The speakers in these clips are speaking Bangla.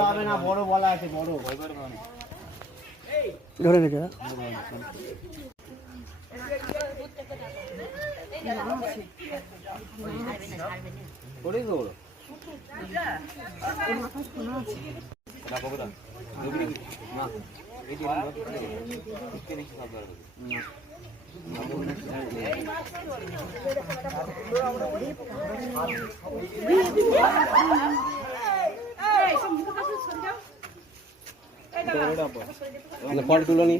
হবে না, বড় বলা আছে, বড় ধরে রেখে ফল তুলো নি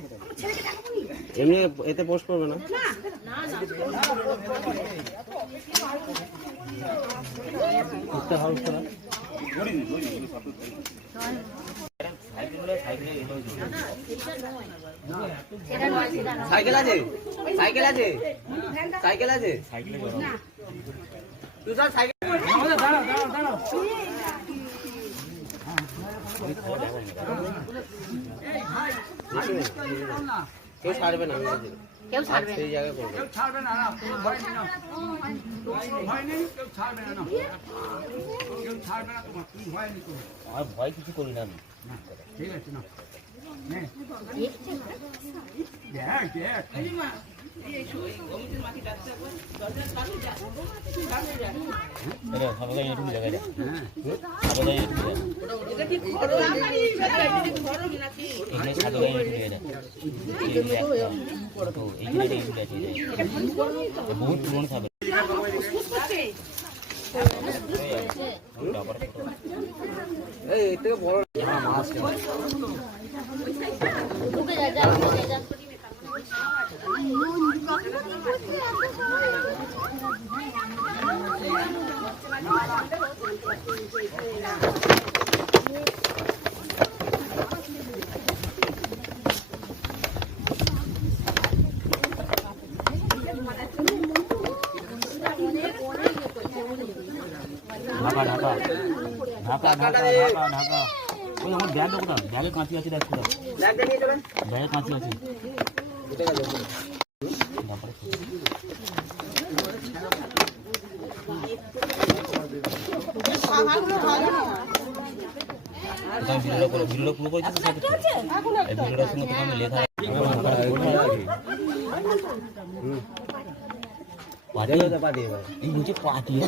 এমনি এতে পোস্ট করবে না সাইকেল আছে সাইকেল আছে সাইকেল আছে তুই স্যার সাইকেল কেউ ছাড়বে না কেউ ছাড়বে সেই জায়গায় করবে কেউ ছাড়বে না কোনো ভয় নেই কোনো ভয় নেই কেউ ছাড়বে না কেউ ছাড়বে না তোমার কোনো ভয় নেই আর ভয় কিছু করি না ঠিক আছে না নে দেখ দেখ এই গমিতের মাটি ডাকতে হবে দরজার পাশে যা আরে সবাই একটু জায়গা দে সবাই একটু এটা কি ঘর আমারই ঘর নাকি এখানে সাদা গায়ে একটু দিয়ে দে তো এইখানে একটু দিয়ে দে বহুত পুরনো হবে এই এটা বড় মাছ ঢুকে যা ঢাকা ঢাকা ঢাকা ঢাকা ঢাকা ঢাকা ওই আমার ব্যাগ দেখো না ব্যাগে কাঁচি আছে দেখো ব্যাগ দেখিয়ে দেবেন ব্যাগে কাঁচি আছে ভিডিওটা পুরো করেছি তো এই ভিডিওটার সঙ্গে তোমার লেখা পাঠিয়ে এই বুঝে পাঠিয়ে